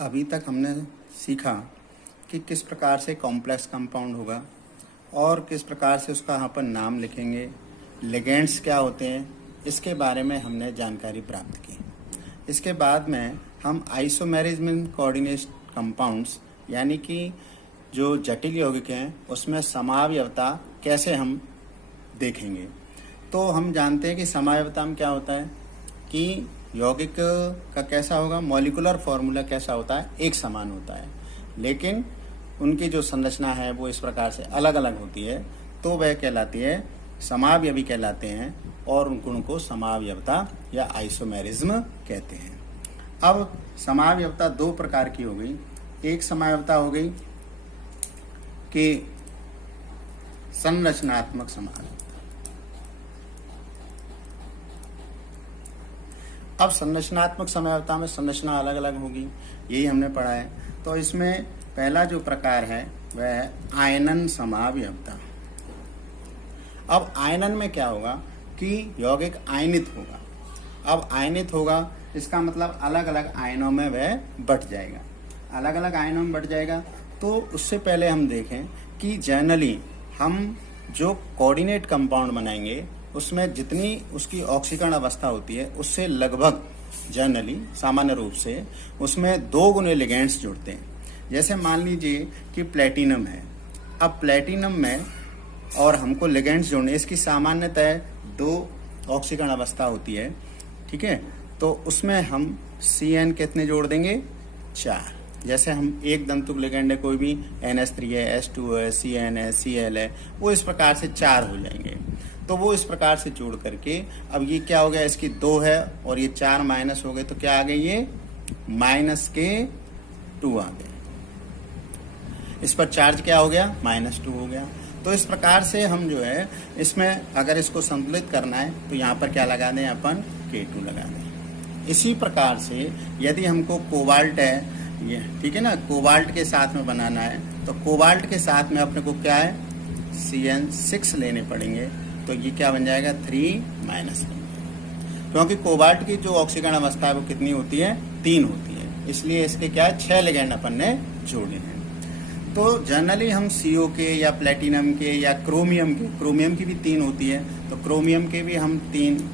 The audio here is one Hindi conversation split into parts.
अभी तक हमने सीखा कि किस प्रकार से कॉम्प्लेक्स कंपाउंड होगा और किस प्रकार से उसका यहाँ पर नाम लिखेंगे, लिगेंड्स क्या होते हैं, इसके बारे में हमने जानकारी प्राप्त की। इसके बाद में हम आइसोमेरिज्म कोऑर्डिनेट कंपाउंड्स यानी कि जो जटिल यौगिक हैं उसमें समावयवता कैसे हम देखेंगे। तो हम जानते हैं कि समावयवता में क्या होता है कि यौगिक का कैसा होगा, मॉलिक्यूलर फॉर्मूला कैसा होता है, एक समान होता है, लेकिन उनकी जो संरचना है वो इस प्रकार से अलग अलग होती है, तो वह कहलाती है समावयवी कहलाते हैं और उन गुण को समावयवता या आइसोमेरिज्म कहते हैं। अब समावयवता दो प्रकार की हो गई। एक समावयवता हो गई कि संरचनात्मक समावयवता। अब संरचनात्मक समावयवता में संरचना अलग अलग होगी, यही हमने पढ़ा है। तो इसमें पहला जो प्रकार है वह है आयनन समावयवता। अब आयनन में क्या होगा कि यौगिक आयनित होगा। अब आयनित होगा इसका मतलब अलग अलग आयनों में वह बट जाएगा, अलग अलग आयनों में बट जाएगा। तो उससे पहले हम देखें कि जनरली हम जो कोऑर्डिनेट कंपाउंड बनाएंगे उसमें जितनी उसकी ऑक्सीकरण अवस्था होती है उससे लगभग जनरली सामान्य रूप से उसमें दो गुने लिगेंड्स जुड़ते हैं। जैसे मान लीजिए कि प्लेटिनम है। अब प्लेटिनम में और हमको लिगेंड्स जोड़ने, इसकी सामान्यतः दो ऑक्सीकरण अवस्था होती है, ठीक है। तो उसमें हम CN कितने जोड़ देंगे, 4। जैसे हम एक दंतुक लिगेंड है, कोई भी NH3 है, H2 है, CN है, Cl है, वो इस प्रकार से 4 हो जाएंगे। तो वो इस प्रकार से जोड़ करके अब ये क्या हो गया, इसकी 2 है और ये 4 माइनस हो गए, तो क्या आ गए, ये -2 आ गए। इस पर चार्ज क्या हो गया, -2 हो गया। तो इस प्रकार से हम जो है इसमें अगर इसको संतुलित करना है तो यहाँ पर क्या लगा दें, अपन K2 लगा दें। इसी प्रकार से यदि हमको कोबाल्ट है ये, ठीक है ना, कोबाल्ट के साथ में बनाना है तो कोबाल्ट के साथ में अपने को क्या है, CN6 लेने पड़ेंगे। तो ये क्या बन जाएगा, 3- क्योंकि कोबाल्ट की जो ऑक्सीकरण अवस्था है वो कितनी होती है, 3 होती है, इसलिए इसके क्या है 6 लिगेंड अपन ने जोड़े हैं। तो जनरली हम CO के या प्लेटिनम के या क्रोमियम की भी 3 होती है, तो क्रोमियम के भी हम 3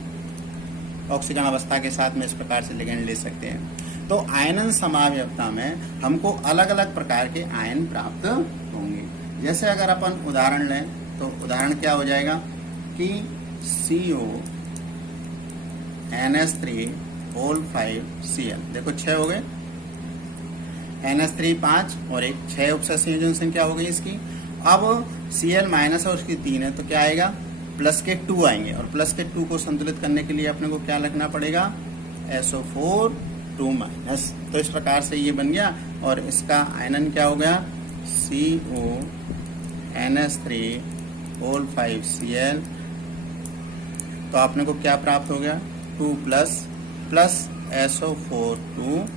ऑक्सीकरण अवस्था के साथ में इस प्रकार से लिगेंड ले सकते हैं। तो आयनन समावयवता में हमको अलग अलग प्रकार के आयन प्राप्त होंगे। जैसे अगर अपन उदाहरण लें तो उदाहरण क्या हो जाएगा कि CO NH3O5Cl, देखो 6 हो गए, NH3 5 और एक 6 उपसंयोजन संख्या हो गई इसकी। अब Cl माइनस और उसकी 3 है, तो क्या आएगा, प्लस के 2 आएंगे, और प्लस के 2 को संतुलित करने के लिए अपने को क्या लिखना पड़ेगा, SO4 2-। तो इस प्रकार से ये बन गया और इसका आयनन क्या हो गया, CO NH3O5Cl। तो आपने को क्या प्राप्त हो गया, 2 प्लस SO4 2-।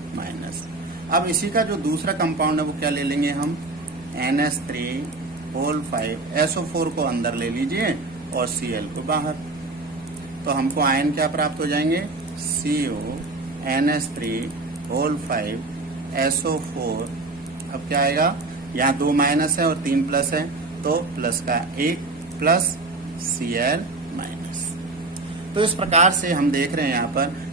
अब इसी का जो दूसरा कंपाउंड है वो क्या ले लेंगे हम, NH3O5, SO4 को अंदर ले लीजिए और Cl को बाहर। तो हमको आयन क्या प्राप्त हो जाएंगे, CO NH3O5 SO4। अब क्या आएगा, यहाँ 2 माइनस है और 3 प्लस है, तो प्लस का 1 प्लस Cl माइनस। तो इस प्रकार से हम देख रहे हैं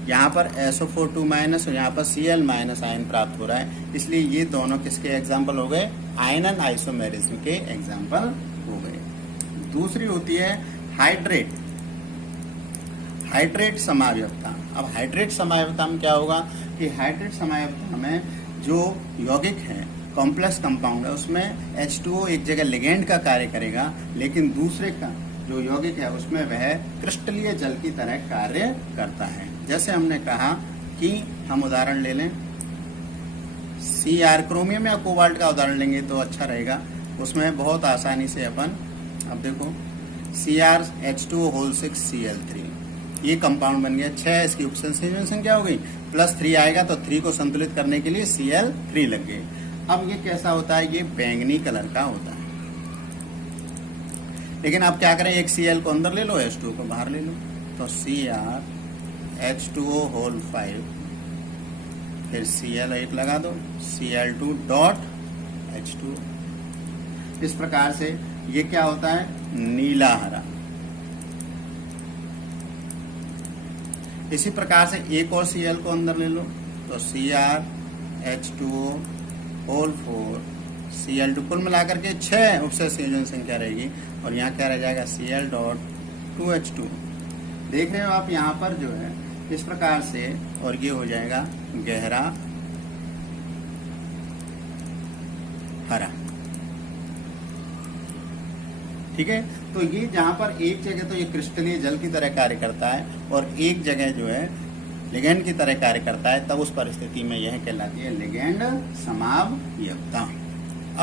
यहाँ पर SO4 2- और यहाँ पर Cl माइनस आयन प्राप्त हो रहा है। इसलिए ये दोनों किसके एग्जाम्पल हो गए, आयनन आइसोमेरिज्म के एग्जाम्पल हो गए। दूसरी होती है हाइड्रेट समावयवता। अब हाइड्रेट समावयवता में क्या होगा कि हाइड्रेट समावयवता में जो यौगिक है, कॉम्प्लेक्स कंपाउंड है, उसमें H2O एक जगह लिगेंड का कार्य करेगा, लेकिन दूसरे का जो यौगिक है उसमें वह क्रिस्टलीय जल की तरह कार्य करता है। जैसे हमने कहा कि हम उदाहरण ले लें, Cr, क्रोमियम या कोबाल्ट का उदाहरण लेंगे तो अच्छा रहेगा, उसमें बहुत आसानी से अपन, अब देखो CrH2O6Cl3, ये कंपाउंड बन गया, 6 इसकी उपसंयोजन संख्या हो गई, प्लस 3 आएगा तो 3 को संतुलित करने के लिए Cl3 लग गए। अब ये कैसा होता है, ये बैंगनी कलर का होता है, लेकिन आप क्या करें, एक Cl को अंदर ले लो, H2O को बाहर ले लो, तो CrH2O5 फिर Cl एक लगा दो, Cl2 डॉट H2। इस प्रकार से ये क्या होता है, नीला हरा। इसी प्रकार से एक और Cl को अंदर ले लो, तो CrH2O होल 4 Cl2, कुल मिलाकर के 6 उपसे संयोजन संख्या रहेगी, और यहाँ क्या रह जाएगा, Cl डॉट 2H2। देख रहे हो आप यहाँ पर जो है इस प्रकार से, और ये हो जाएगा गहरा हरा। ठीक है, तो ये जहां पर एक जगह तो ये क्रिस्टलीय जल की तरह कार्य करता है, और एक जगह जो है लिगेंड की तरह कार्य करता है, तब उस परिस्थिति में यह कहलाती है लिगेंड समावयवता।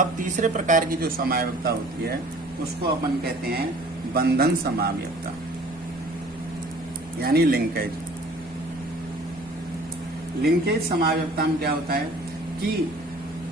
अब तीसरे प्रकार की जो समावयवता होती है उसको अपन कहते हैं बंधन समावयवता, यानी लिंकेज। लिंकेज समावयवता में क्या होता है कि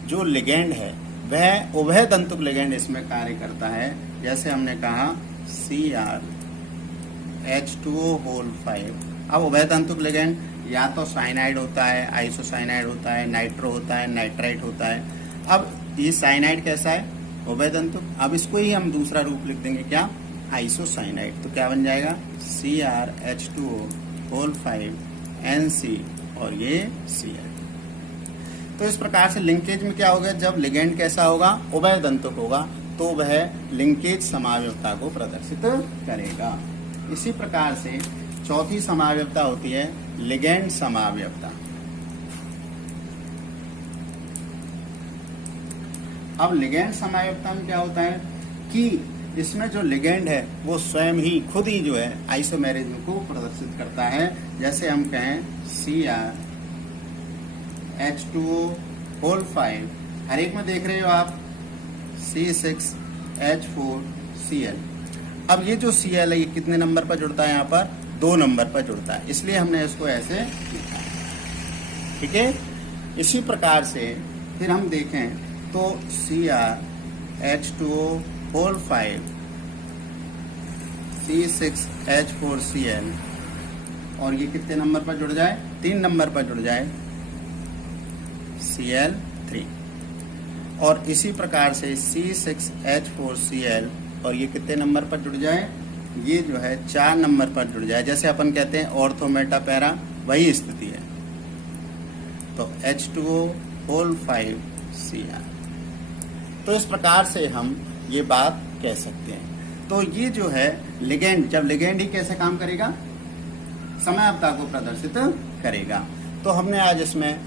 जो लिगेंड है वह उभय तंतुक लिगेंड इसमें कार्य करता है। जैसे हमने कहा CrH2O होल 5। अब उभय तंतुक लिगेंड या तो साइनाइड होता है, आइसोसाइनाइड होता है, नाइट्रो होता है, नाइट्राइट होता है। अब ये साइनाइड कैसा है, उभय तंतुक। अब इसको ही हम दूसरा रूप लिख देंगे, क्या, आइसोसाइनाइड। तो क्या बन जाएगा, CrH2O होल 5 NC, और ये Cl। तो इस प्रकार से लिंकेज में क्या होगा, जब लिगेंड कैसा होगा, उभय तंतुक होगा, तो वह लिंकेज समावयवता को प्रदर्शित करेगा। इसी प्रकार से चौथी समावयवता होती है लिगेंड समावयवता। अब लिगेंड समावयवता में क्या होता है कि इसमें जो लिगेंड है वो स्वयं ही खुद ही जो है आइसोमेरिज्म को प्रदर्शित करता है। जैसे हम कहें CrH2O होल 5, हर एक में देख रहे हो आप C6H4Cl। अब ये जो Cl है ये कितने नंबर पर जुड़ता है, यहाँ पर 2 नंबर पर जुड़ता है, इसलिए हमने इसको ऐसे लिखा। ठीक है, इसी प्रकार से फिर हम देखें तो CrH2O होल 5 C6H4Cl, और ये कितने नंबर पर जुड़ जाए, 3 नंबर पर जुड़ जाए, Cl3। और इसी प्रकार से C6H4Cl, और ये कितने नंबर पर जुड़ जाए, ये जो है 4 नंबर पर जुड़ जाए। जैसे अपन कहते हैं ऑर्थो मेटा पैरा, वही स्थिति है। तो H2O होल 5 Cl। तो इस प्रकार से हम ये बात कह सकते हैं। तो ये जो है लिगेंड, जब लिगेंड ही कैसे काम करेगा, समावयवता को प्रदर्शित करेगा। तो हमने आज इसमें